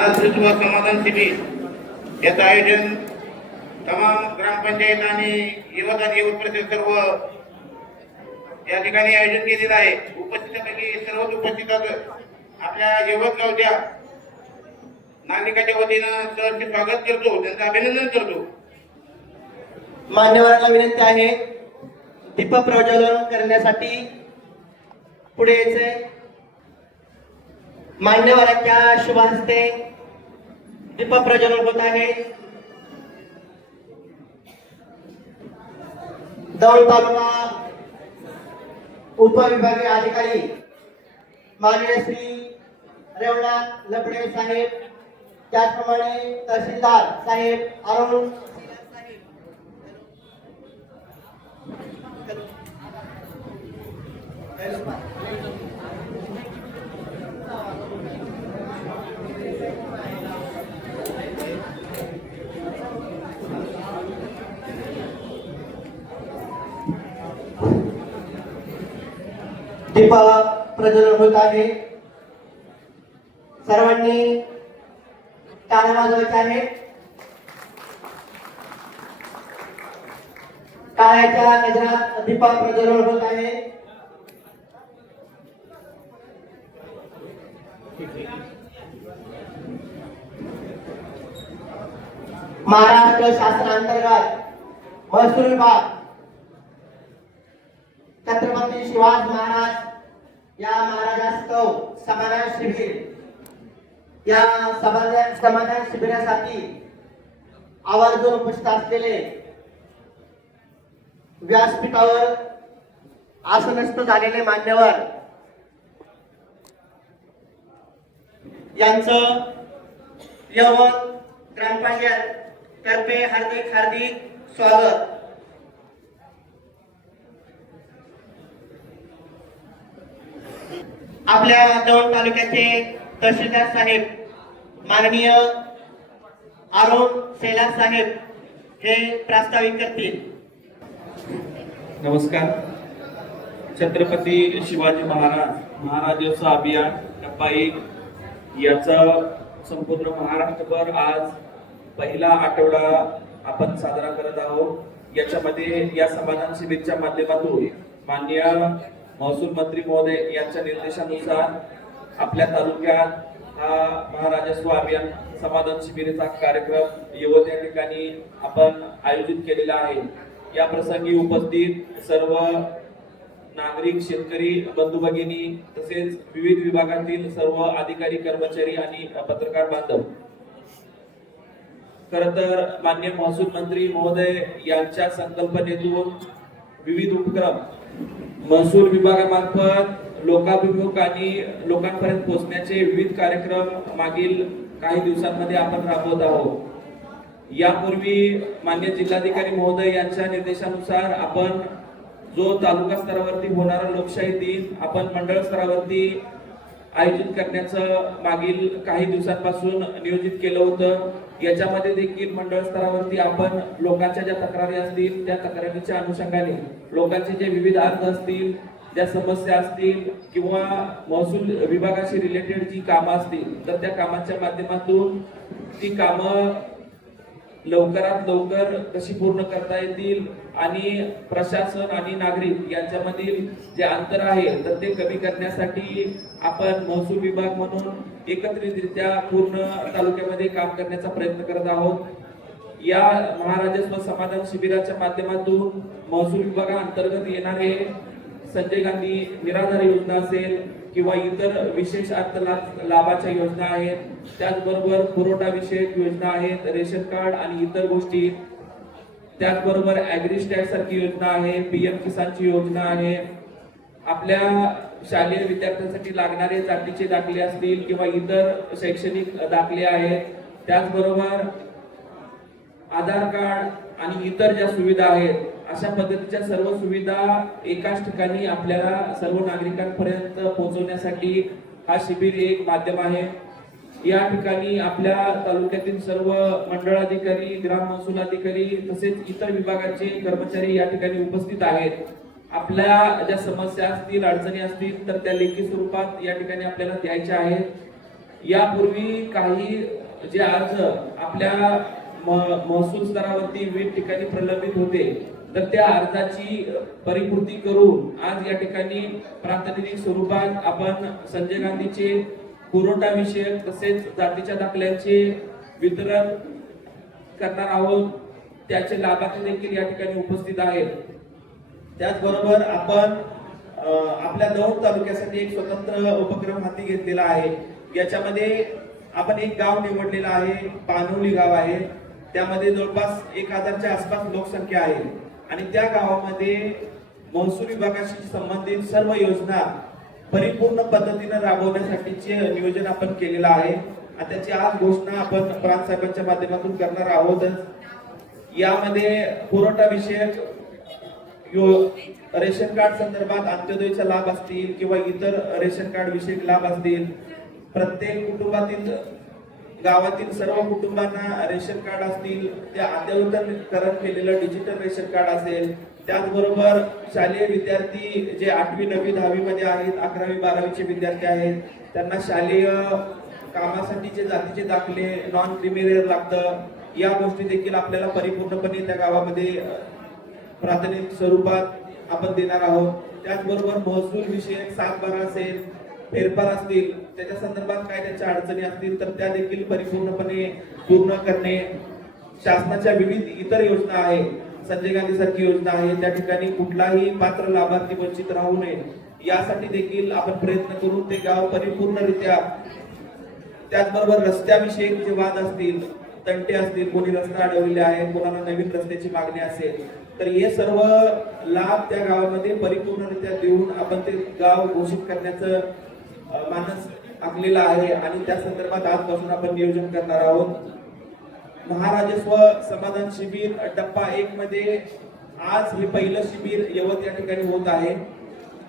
नेतृत्व समाधान शिबिर याचं आयोजन तमाम ग्रामपंचायत आणि युवक परिषद सर्व या ठिकाणी आयोजन केलेलं आहे। उपस्थितांपैकी सर्वच उपस्थित आपल्या युवक गावच्या नागरिकांच्या वतीनं सहर्ष स्वागत करतो, त्यांचं अभिनंदन करतो। मान्यवरांना विनंती आहे दीप प्रज्वलन करण्यासाठी पुढे यायचे। मान्यवरांच्या शुभ हस्ते दीप प्रज्वलन होत आहे। दौंड तालुका उपविभागीय अधिकारी माननीय श्री रेवणनाथ लपडे साहेब, त्याचप्रमाणे तहसीलदार साहेब अरुण दीप प्रज्वलन होत आहे। सर्वांनी टाळ्या वाजवायच्या आहेत। टाळ्याच्या गजरात दीप प्रज्वलन होत आहे। महाराष्ट्र शासनांतर्गत महसूल विभाग छत्रपती शिवाजी महाराज या महाराजास्तव समाधान शिबिर या समाधान शिबिरासाठी आवर्जून उपस्थित असलेले व्यासपीठावर आसनस्थ झालेले मान्यवर यांचं यवत ग्रामपंचायत तर्फे हार्दिक हार्दिक स्वागत। आपल्या दौंड तालुक्याचे तहसीलदार साहेब माननीय अरुण सेलार साहेब हे प्रास्ताविक करतील। नमस्कार। छत्रपती शिवाजी महाराजोत्सव अभियान टप्पा 1 याचा संपूर्ण महाराष्ट्रभर आज पहिला आठवडा आपण साजरा करत आहोत। याच्यामध्ये या समाधान शिबिरच्या माध्यमातून माननीय महसूल मंत्री महोदय यांच्या निर्देशानुसार आपल्या तालुक्यात हा महाराजस्व अभियान समाधान शिबिराचा कार्यक्रम या ठिकाणी आपण आयोजित केलेला आहे। या प्रसंगी उपस्थित सर्व नागरिक, शेतकरी बंधू भगिनी तसेच विविध विभागातील सर्व अधिकारी, कर्मचारी आणि पत्रकार बांधव। खरं तर माननीय महसूल मंत्री महोदय यांच्या संकल्पनेतून विविध उपक्रम महसूल विभागामार्फत लोकाभिमुख आणि लोकांपर्यंत पोहोचण्याचे विविध कार्यक्रम मागील काही दिवसांमध्ये आपण राबवत आहोत। यापूर्वी माननीय जिल्हाधिकारी महोदय यांच्या निर्देशानुसार आपण जो तालुका स्तरावरती होणारा लोकशाही दिन आपण मंडळ स्तरावरती आयोजित करण्याचं मागील काही दिवसांपासून नियोजित केलं होतं। याच्यामध्ये देखील मंडळ स्तरावरती आपण लोकांच्या ज्या तक्रारी असतील त्या तक्रारीच्या अनुषंगाने लोकांचे जे विविध अर्ज असतील, ज्या समस्या असतील किंवा महसूल विभागाशी रिलेटेड जी कामं असतील तर त्या कामाच्या माध्यमातून ती कामं लवकरात लवकर कशी पूर्ण करता येतील आणि प्रशासन आणि नागरिक यांच्यामधील जे अंतर आहे तर ते कमी करण्यासाठी आपण महसूल विभाग म्हणून एकत्रितरित्या पूर्ण तालुक्यामध्ये काम करण्याचा प्रयत्न करत आहोत। या महाराजस्व समाधान शिबिराच्या माध्यमातून महसूल विभागाअंतर्गत येणारे संजय गांधी निराधार योजना असेल किंवा इतर विशेष अर्थ लाभाच्या योजना आहेत, त्याचबरोबर पुरवठा विषयक योजना आहेत, रेशन कार्ड आणि इतर गोष्टी, त्याचबरोबर ॲग्रिस्टॅट सारखी योजना आहे, PM किसानची योजना आहे, आपल्या शालेय विद्यार्थ्यांसाठी लागणारे जातीचे दाखले असतील किंवा इतर शैक्षणिक दाखले आहेत, त्याचबरोबर आधार कार्ड आणि इतर ज्या सुविधा आहेत अशा पद्धतीच्या सर्व सुविधा एकाच ठिकाणी आपल्याला सर्व नागरिकांपर्यंत पोहोचवण्यासाठी हा शिबिर एक माध्यम आहे। या ठिकाणी आपल्या तालुक्यातील सर्व मंडळ अधिकारी, ग्राम महसूल अधिकारी तसेच इतर विभागाचे कर्मचारी या ठिकाणी उपस्थित आहेत। आपल्या ज्या समस्या असतील, अडचणी असतील तर त्या लेखी स्वरूपात या ठिकाणी आपल्याला द्यायच्या आहेत। यापूर्वी काही जे अर्ज आपल्या महसूल स्तरावरती विविध ठिकाणी प्रलंबित होते, तर त्या अर्जाची परिपूर्ती करून आज या ठिकाणी प्रातिनिधिक स्वरूपात आपण संजय गांधीचे पुरवठा विषयक तसेच जातीच्या दाखल्यांचे वितरण करणार आहोत. त्याचे लाभार्थी देखील या ठिकाणी उपस्थित आहेत. त्याचबरोबर आपण आपल्या दौंड तालुक्यासाठी एक स्वतंत्र उपक्रम हाती घेतलेला आहे. याच्यामध्ये आपण एक गाव निवडलेलं आहे, पानोली गाव आहे. त्यामध्ये जवळपास 1000च्या आसपास लोकसंख्या आहे आणि त्या गावामध्ये महसूल विभागाशी संबंधित सर्व योजना परिपूर्ण पद्धतीने राबवण्यासाठीचे नियोजन आपण केलेलं आहे आणि त्याची आज घोषणा आपण प्रांत साहेबांच्या माध्यमातून करणार आहोत. यामध्ये पुरवठा विषयक रेशन कार्ड संदर्भात अंत्योदयचा लाभ असतील किंवा इतर रेशन कार्ड विषयक लाभ असतील, प्रत्येक कुटुंबातील गावातील सर्व कुटुंबांना रेशन कार्ड असतील, त्या अद्ययावतीकरण केलेलं डिजिटल रेशन कार्ड असेल. त्याचबरोबर शालेय विद्यार्थी जे 8वी 9वी 10वी मध्ये आहेत, 11वी 12वीचे विद्यार्थी आहेत, त्यांना शालेय कामासाठीचे जातीचे दाखले नॉन क्रिमिनल लागतं. या गोष्टी देखील आपल्याला परिपूर्णपणे त्या गावामध्ये प्रातिनिधिक स्वरूपात आपण देणार आहोत. त्याचबरोबर महसूल विषयक 7/12 असेल, फेरफार असतील, त्याच्या संदर्भात काय त्यांच्या अडचणी असतील तर त्या देखील परिपूर्णपणे पूर्ण करणे. शासनाच्या विविध इतर योजना आहे, संजय गांधी सारखी योजना आहे, त्या ठिकाणी कुठलाही पात्र लाभार्थी वंचित राहू नये यासाठी देखील आपण प्रयत्न करून ते गाव परिपूर्णरित्या. त्याचबरोबर रस्त्याविषयी जे वाद असतील, तंटे असतील, कोणी रस्ता अडवलेले आहे, कोणाला नवीन रस्त्याची मागणी असेल, तर हे सर्व लाभ त्या गावामध्ये परिपूर्णरित्या देऊन आपण ते गाव घोषित करण्याचं मानस आखलेला आहे आणि त्या संदर्भात आजपासून आपण नियोजन करणार आहोत. महाराजस्व समाधान शिबिर टप्पा 1 मध्ये आज हे पहिलं शिबिर यवत या ठिकाणी होत आहे.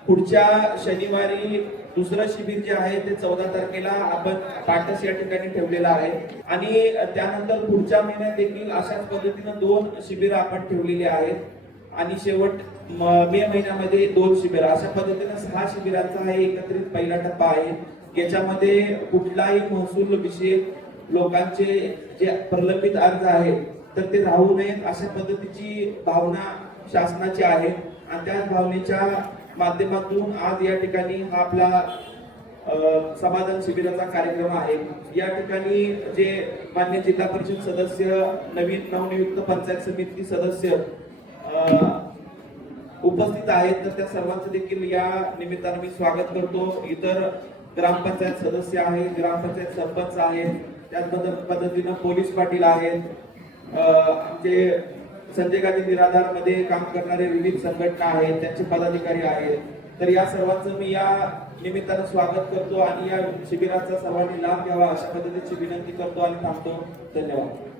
पुढच्या शनिवारी दुसरं शिबिर जे आहे ते 14 तारखेला आपण पाटस या ठिकाणी ठेवलेलं आहे आणि त्यानंतर पुढच्या महिन्यात देखील अशाच पद्धतीनं 2 शिबिर आपण ठेवलेले आहेत आणि शेवट मे महिन्यामध्ये 2 शिबिर, अशा पद्धतीनं 6 शिबिरांचा हा एकत्रित पहिला टप्पा आहे. याच्यामध्ये कुठलाही महसूल विषयक लोकांचे जे प्रलंबित अर्ज आहेत तर ते राहू नयेत अशा पद्धतीची भावना शासनाची आहे आणि त्याच भावनेच्या माध्यमातून आज या ठिकाणी हा आपला समाधान शिबिराचा कार्यक्रम आहे. या ठिकाणी जे मान्य जिल्हा परिषद सदस्य, नवीन नवनियुक्त पंचायत समिती सदस्य उपस्थित आहेत तर त्या सर्वांचं देखील या निमित्ताने मी स्वागत करतो. इतर ग्रामपंचायत सदस्य आहेत, ग्रामपंचायत सरपंच आहेत, त्याच पद्धतीनं पोलीस पाटील आहेत, आमचे संजय गांधी निराधार मध्ये काम करणारे विविध संघटना आहेत, त्यांचे पदाधिकारी आहेत. तर या सर्वांचं मी या निमित्तानं स्वागत करतो आणि या शिबिराचा सर्वांनी लाभ घ्यावा अशा पद्धतीची विनंती करतो आणि थांबतो. धन्यवाद.